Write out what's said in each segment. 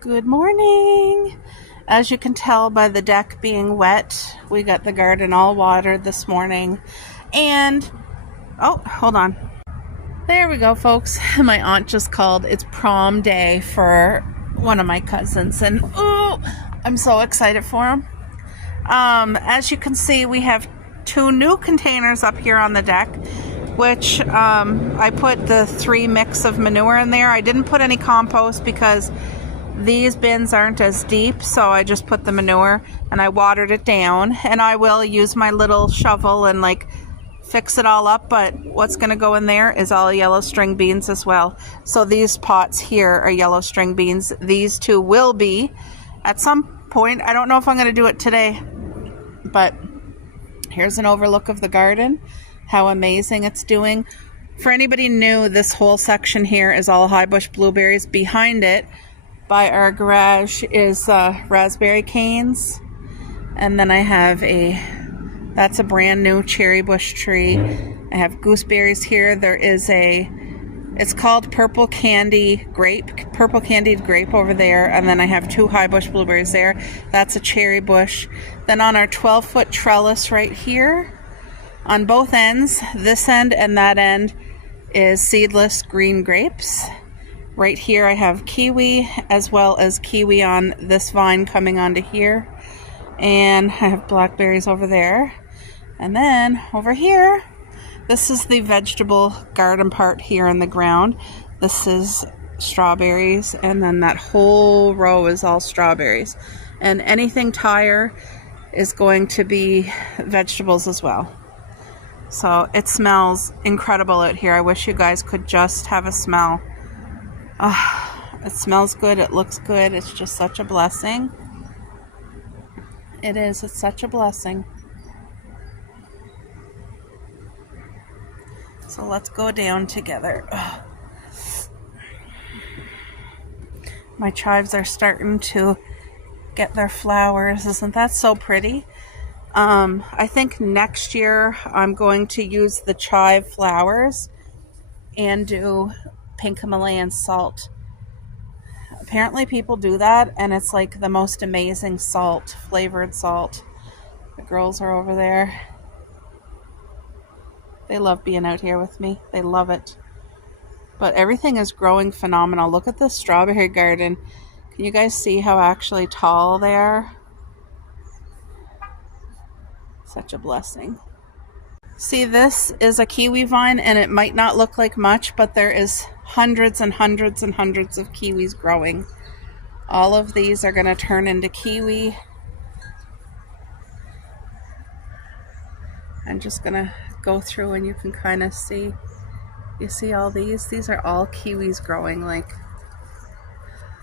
Good morning. As you can tell by the deck being wet, we got the garden all watered this morning. And, oh, hold on. There we go, folks. My aunt just called. It's prom day for one of my cousins. And, oh, I'm so excited for him. As you can see, we have 2 new containers up here on the deck, which I put the 3 mix of manure in there. I didn't put any compost because these bins aren't as deep, so I just put the manure and I watered it down, and I will use my little shovel and fix it all up. But what's going to go in there is all yellow string beans as well. So these pots here are yellow string beans. These 2 will be at some point. I don't know if I'm going to do it today, but here's an overlook of the garden, how amazing it's doing. For anybody new, this whole section here is all high bush blueberries. Behind it by our garage is raspberry canes, and then I have that's a brand new cherry bush tree. I have gooseberries here. There is it's called purple candied grape over there, and then I have 2 high bush blueberries there. That's a cherry bush. Then on our 12-foot trellis right here, on both ends, this end and that end, is seedless green grapes. Right here I have kiwi, as well as kiwi on this vine coming onto here. And I have blackberries over there. And then over here, this is the vegetable garden part here in the ground. This is strawberries, and then that whole row is all strawberries. And anything tire is going to be vegetables as well. So it smells incredible out here. I wish you guys could just have a smell. It smells good, it looks good, it's just such a blessing. It is, it's such a blessing. So let's go down together. My chives are starting to get their flowers. Isn't that so pretty? I think next year I'm going to use the chive flowers and do pink Himalayan salt. Apparently people do that, and it's like the most amazing salt, flavored salt. The girls are over there. They love being out here with me. They love it. But everything is growing phenomenal. Look at this strawberry garden. Can you guys see how actually tall they are? Such a blessing. See, this is a kiwi vine, and it might not look like much, but there is hundreds and hundreds and hundreds of kiwis growing. All of these are going to turn into kiwi. I'm just going to go through and you can kind of see. You see all these? These are all kiwis growing.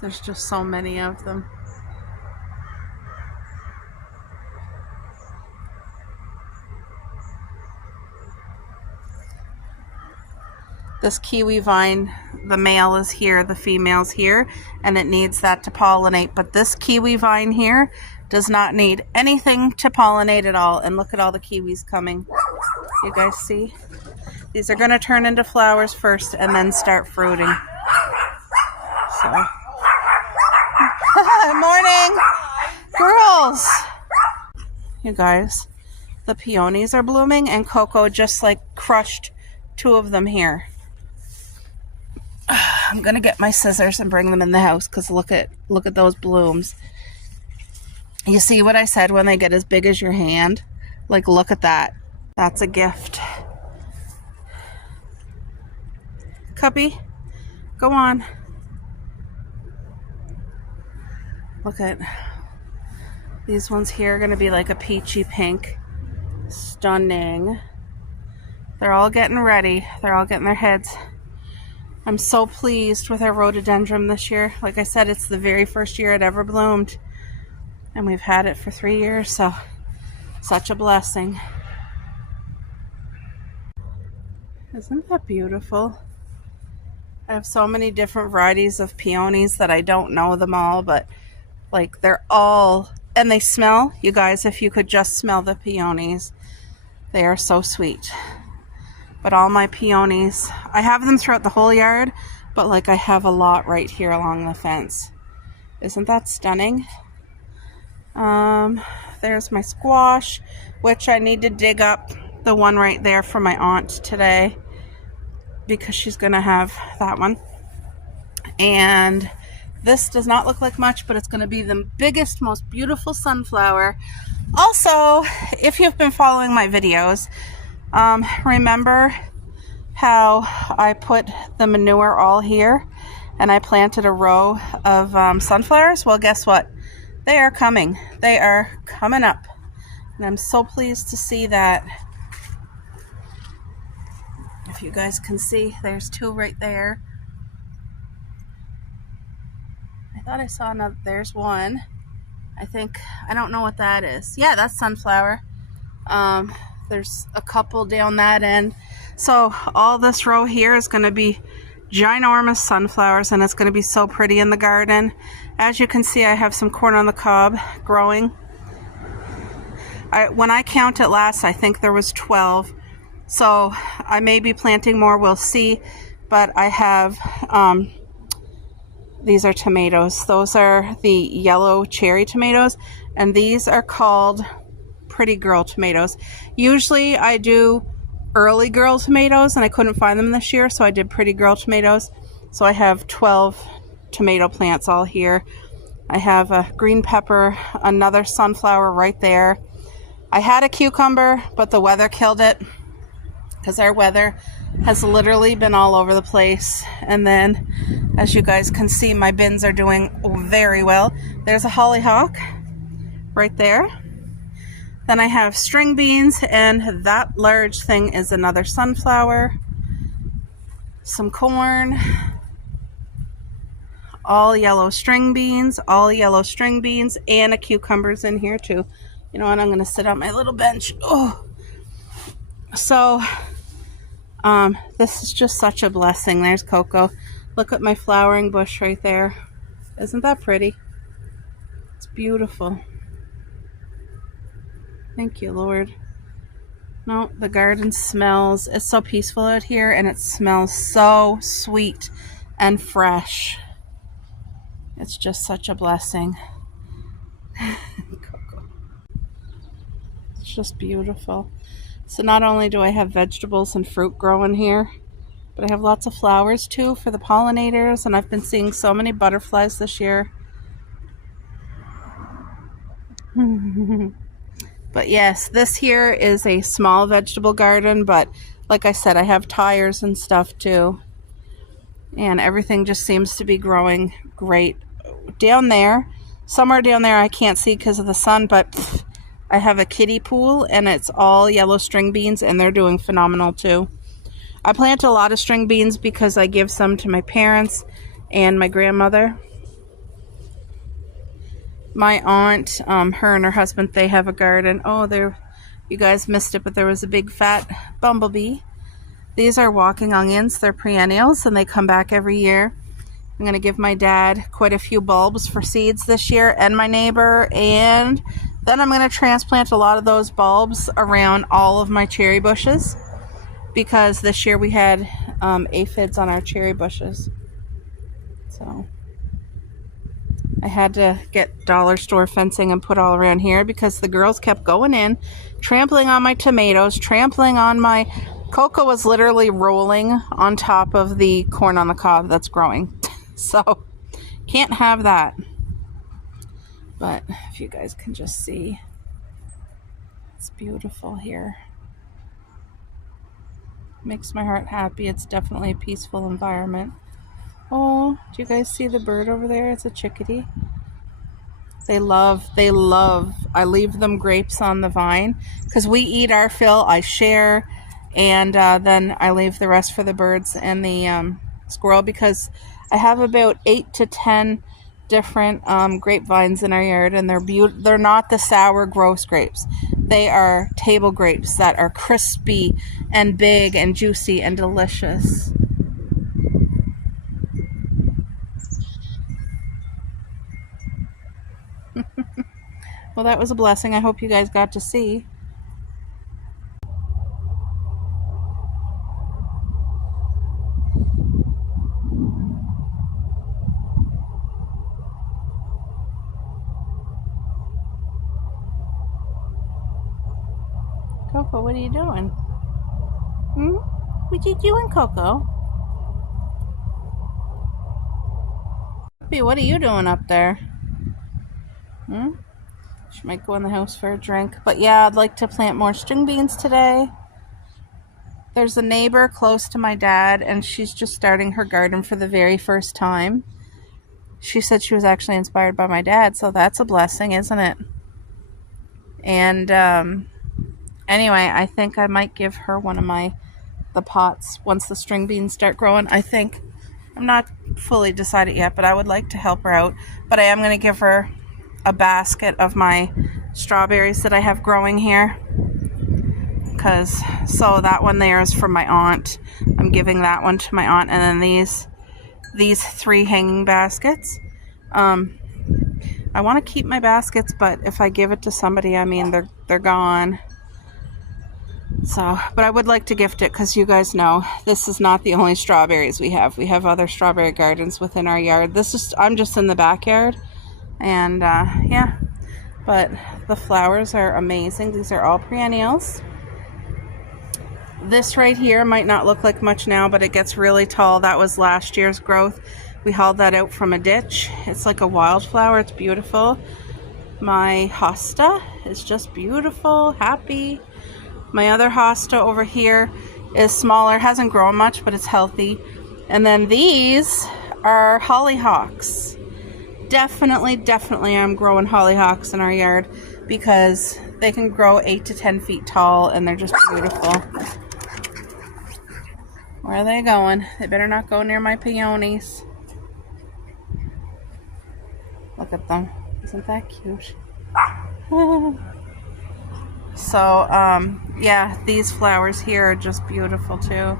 There's just so many of them. This kiwi vine, the male is here, the female's here, and it needs that to pollinate. But this kiwi vine here does not need anything to pollinate at all. And look at all the kiwis coming. You guys see? These are going to turn into flowers first and then start fruiting. So. Morning! Girls! You guys, the peonies are blooming, and Coco just crushed 2 of them here. I'm gonna get my scissors and bring them in the house, because look at those blooms. You see what I said, when they get as big as your hand? Look at that. That's a gift. Cubby, go on. Look at these ones here, are gonna be like a peachy pink. Stunning. They're all getting ready. They're all getting their heads. I'm so pleased with our rhododendron this year. Like I said, it's the very first year it ever bloomed. And we've had it for 3 years, so such a blessing. Isn't that beautiful? I have so many different varieties of peonies that I don't know them all, but they're all, and they smell, you guys, if you could just smell the peonies, they are so sweet. But all my peonies, I have them throughout the whole yard, but I have a lot right here along the fence. Isn't that stunning? There's my squash, which I need to dig up the one right there for my aunt today because she's gonna have that one. And this does not look like much, but it's gonna be the biggest, most beautiful sunflower. Also, if you've been following my videos, remember how I put the manure all here and I planted a row of sunflowers? Well, guess what? They are coming. They are coming up. And I'm so pleased to see that. If you guys can see, there's two right there. I thought I saw another. There's one. I don't know what that is. Yeah, that's sunflower. There's a couple down that end. So all this row here is going to be ginormous sunflowers, and it's going to be so pretty in the garden. As you can see, I have some corn on the cob growing. When I counted last, I think there was 12. So I may be planting more, we'll see. But I have, these are tomatoes. Those are the yellow cherry tomatoes, and these are called Pretty Girl tomatoes. Usually I do Early Girl tomatoes, and I couldn't find them this year, so I did Pretty Girl tomatoes. So I have 12 tomato plants all here. I have a green pepper, another sunflower right there. I had a cucumber, but the weather killed it because our weather has literally been all over the place. And then, as you guys can see, my bins are doing very well. There's a hollyhock right there. Then I have string beans, and that large thing is another sunflower. Some corn. All yellow string beans, and a cucumber's in here too. You know what, I'm going to sit on my little bench. Oh, so this is just such a blessing. There's Coco. Look at my flowering bush right there. Isn't that pretty? It's beautiful. Thank you, Lord. No, the garden smells, it's so peaceful out here, and it smells so sweet and fresh. It's just such a blessing. Coco. It's just beautiful. So not only do I have vegetables and fruit growing here, but I have lots of flowers too for the pollinators, and I've been seeing so many butterflies this year. But yes, this here is a small vegetable garden, but like I said, I have tires and stuff too. And everything just seems to be growing great. Down there, somewhere down there I can't see because of the sun, but I have a kiddie pool, and it's all yellow string beans, and they're doing phenomenal too. I plant a lot of string beans because I give some to my parents and my grandmother. My aunt, her and her husband, they have a garden. Oh, you guys missed it, but there was a big fat bumblebee. These are walking onions. They're perennials, and they come back every year. I'm going to give my dad quite a few bulbs for seeds this year, and my neighbor, and then I'm going to transplant a lot of those bulbs around all of my cherry bushes, because this year we had aphids on our cherry bushes. So I had to get dollar store fencing and put all around here because the girls kept going in, trampling on my tomatoes, trampling on my... Coco was literally rolling on top of the corn on the cob that's growing. So, can't have that. But if you guys can just see, it's beautiful here. Makes my heart happy. It's definitely a peaceful environment. Oh, do you guys see the bird over there? It's a chickadee. They love, I leave them grapes on the vine because we eat our fill, I share, and then I leave the rest for the birds and the squirrel, because I have about 8 to 10 different grapevines in our yard, and they're not the sour, gross grapes. They are table grapes that are crispy and big and juicy and delicious. Well, that was a blessing. I hope you guys got to see. Coco, what are you doing? What you doing, Coco? What are you doing up there? She might go in the house for a drink. But yeah, I'd like to plant more string beans today. There's a neighbor close to my dad, and she's just starting her garden for the very first time. She said she was actually inspired by my dad, so that's a blessing, isn't it? And anyway, I think I might give her one of the pots once the string beans start growing. I think, I'm not fully decided yet, but I would like to help her out. But I am going to give her a basket of my strawberries that I have growing here. So that one there is from my aunt. I'm giving that one to my aunt, and then these 3 hanging baskets. I want to keep my baskets, but if I give it to somebody, I mean they're gone. So, but I would like to gift it because you guys know this is not the only strawberries we have. We have other strawberry gardens within our yard. I'm just in the backyard, and yeah. But the flowers are amazing. These are all perennials. This right here might not look like much now, but it gets really tall. That was last year's growth. We hauled that out from a ditch. It's like a wildflower. It's beautiful. My hosta is just beautiful, happy. My other hosta over here is smaller, hasn't grown much, but it's healthy. And then these are hollyhocks. Definitely I'm growing hollyhocks in our yard because they can grow 8 to 10 feet tall, and they're just beautiful. Where are they going? They better not go near my peonies. Look at them. Isn't that cute? So, yeah, these flowers here are just beautiful too.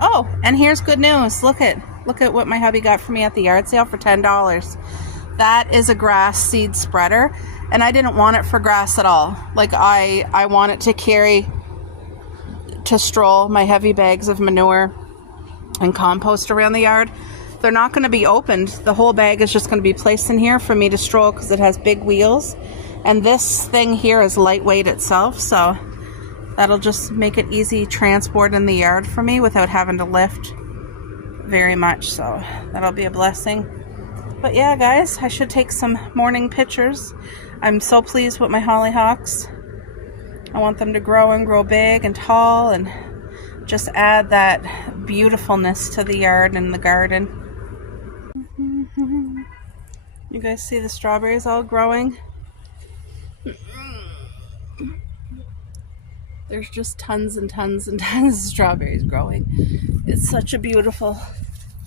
Oh, and here's good news. Look at what my hubby got for me at the yard sale for $10. That is a grass seed spreader, and I didn't want it for grass at all. Like I want it to carry to stroll my heavy bags of manure and compost around the yard. They're not going to be opened. The whole bag is just going to be placed in here for me to stroll because it has big wheels. And this thing here is lightweight itself, so that'll just make it easy transport in the yard for me without having to lift very much. So that'll be a blessing. But yeah, guys, I should take some morning pictures. I'm so pleased with my hollyhocks. I want them to grow and grow big and tall and just add that beautifulness to the yard and the garden. You guys see the strawberries all growing? There's just tons and tons and tons of strawberries growing. It's such a beautiful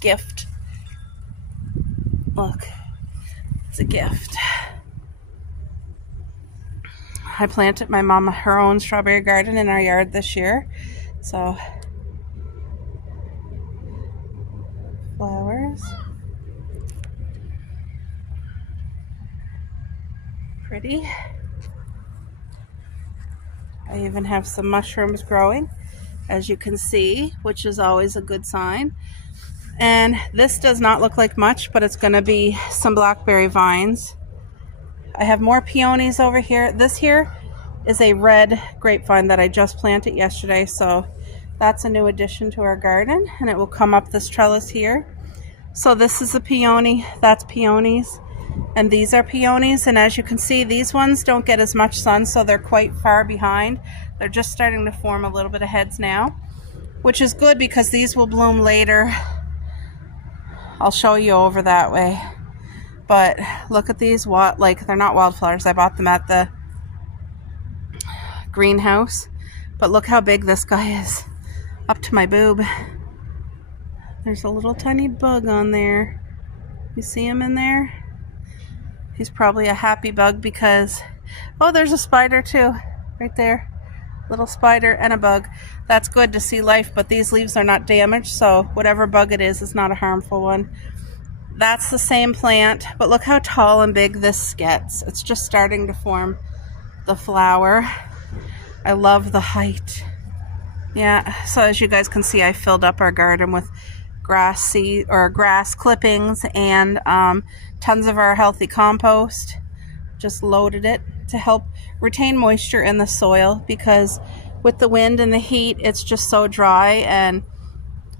gift. Look, it's a gift. I planted my mama her own strawberry garden in our yard this year. So, flowers. Pretty. I even have some mushrooms growing, as you can see, which is always a good sign. And this does not look like much, but it's going to be some blackberry vines. I have more peonies over here. This here is a red grapevine that I just planted yesterday, so that's a new addition to our garden, and it will come up this trellis here. So this is a peony, that's peonies, and these are peonies. And as you can see, these ones don't get as much sun, so they're quite far behind. They're just starting to form a little bit of heads now, which is good because these will bloom later. I'll show you over that way. But look at these, like they're not wildflowers. I bought them at the greenhouse. But look how big this guy is, up to my boob. There's a little tiny bug on there. You see him in there? He's probably a happy bug because, oh, there's a spider too, right there. Little spider and a bug. That's good to see life, but these leaves are not damaged, so whatever bug it is not a harmful one. That's the same plant, but look how tall and big this gets. It's just starting to form the flower. I love the height. Yeah, so as you guys can see, I filled up our garden with grass clippings and tons of our healthy compost. just loaded it to help retain moisture in the soil, because with the wind and the heat, it's just so dry, and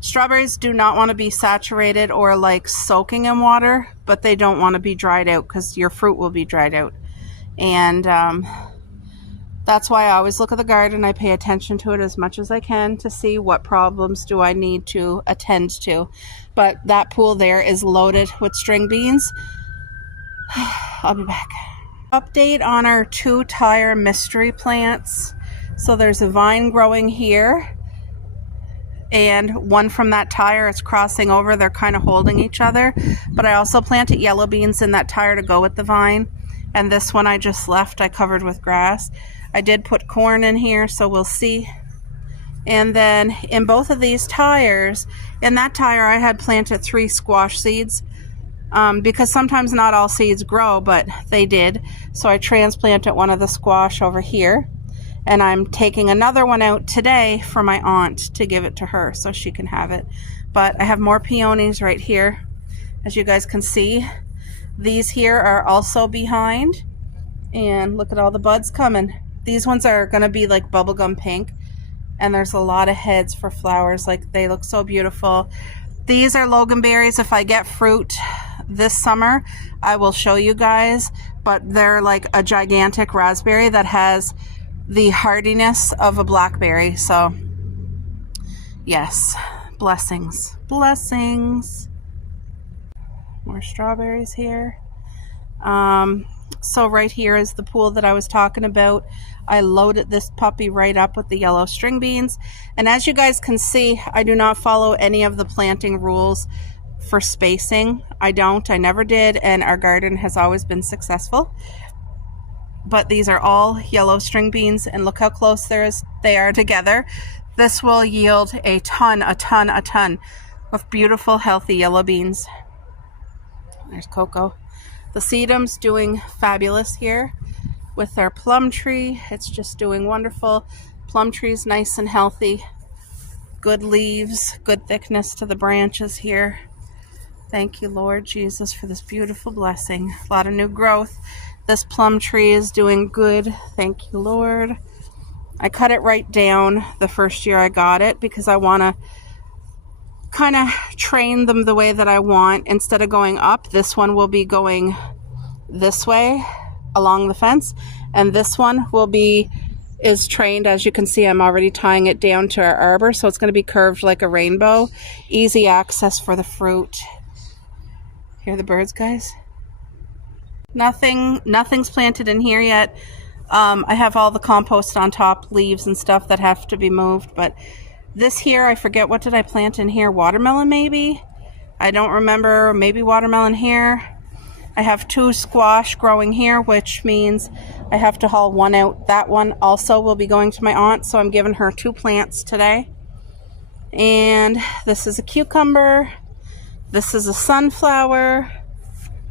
strawberries do not want to be saturated or like soaking in water, but they don't want to be dried out because your fruit will be dried out. And that's why I always look at the garden. I pay attention to it as much as I can to see what problems do I need to attend to. But that pool there is loaded with string beans. I'll be back. Update on our 2-tire mystery plants. So there's a vine growing here, and one from that tire is crossing over. They're kind of holding each other. But I also planted yellow beans in that tire to go with the vine. And this one I just left, I covered with grass. I did put corn in here, so we'll see. And then in both of these tires, in that tire I had planted 3 squash seeds, because sometimes not all seeds grow, but they did. So I transplanted one of the squash over here. And I'm taking another one out today for my aunt to give it to her so she can have it. But I have more peonies right here, as you guys can see. These here are also behind. And look at all the buds coming. These ones are going to be like bubblegum pink. And there's a lot of heads for flowers. Like, they look so beautiful. These are loganberries. If I get fruit this summer, I will show you guys. But they're like a gigantic raspberry that has the hardiness of a blackberry. So yes, blessings, blessings. More strawberries here. So right here is the pool that I was talking about. I loaded this puppy right up with the yellow string beans, and as you guys can see, I do not follow any of the planting rules for spacing. I never did, and our garden has always been successful. But these are all yellow string beans, and look how close they are together. This will yield a ton of beautiful, healthy yellow beans. There's Coco. The sedum's doing fabulous here with our plum tree. It's just doing wonderful. Plum tree's nice and healthy. Good leaves, good thickness to the branches here. Thank you, Lord Jesus, for this beautiful blessing. A lot of new growth. This plum tree is doing good. Thank you, Lord. I cut it right down the first year I got it because I want to kind of train them the way that I want. Instead of going up, this one will be going this way along the fence. And this one is trained. As you can see, I'm already tying it down to our arbor. So it's going to be curved like a rainbow. Easy access for the fruit. Hear the birds, guys? Nothing's planted in here yet. I have all the compost on top, leaves and stuff that have to be moved. But this here, I forget, what did I plant in here? Watermelon maybe? I don't remember. Maybe watermelon here. I have 2 squash growing here, which means I have to haul one out. That one also will be going to my aunt, so I'm giving her 2 plants today. And this is a cucumber. This is a sunflower,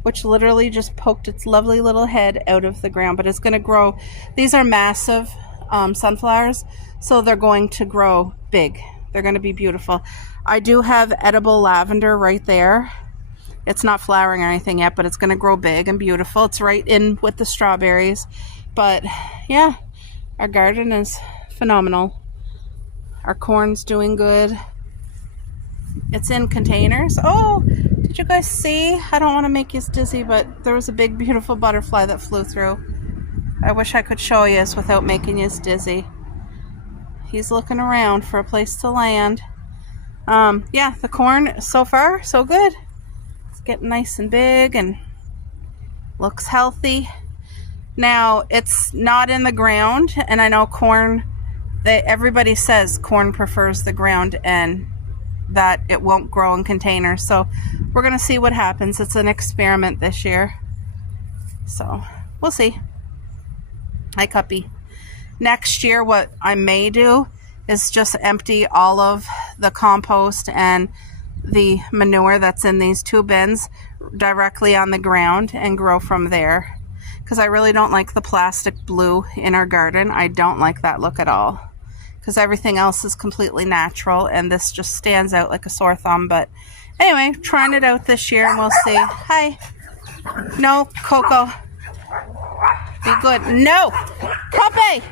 which literally just poked its lovely little head out of the ground, but it's going to grow. These are massive sunflowers, so they're going to grow big. They're going to be beautiful. I do have edible lavender right there. It's not flowering or anything yet, but it's going to grow big and beautiful. It's right in with the strawberries. But yeah, our garden is phenomenal. Our corn's doing good. It's in containers. Oh, did you guys see? I don't want to make you dizzy, but there was a big, beautiful butterfly that flew through. I wish I could show you without making you dizzy. He's looking around for a place to land. Yeah, the corn, so far, so good. It's getting nice and big and looks healthy. Now, it's not in the ground, and I know corn, everybody says corn prefers the ground and that it won't grow in containers. So we're going to see what happens. It's an experiment this year. So we'll see. Hi, Cuppy. Next year, what I may do is just empty all of the compost and the manure that's in these 2 bins directly on the ground and grow from there. Because I really don't like the plastic blue in our garden. I don't like that look at all. Because everything else is completely natural, and this just stands out like a sore thumb. But anyway, trying it out this year, and we'll see. Hi. No, Coco. Be good. No! Puppy!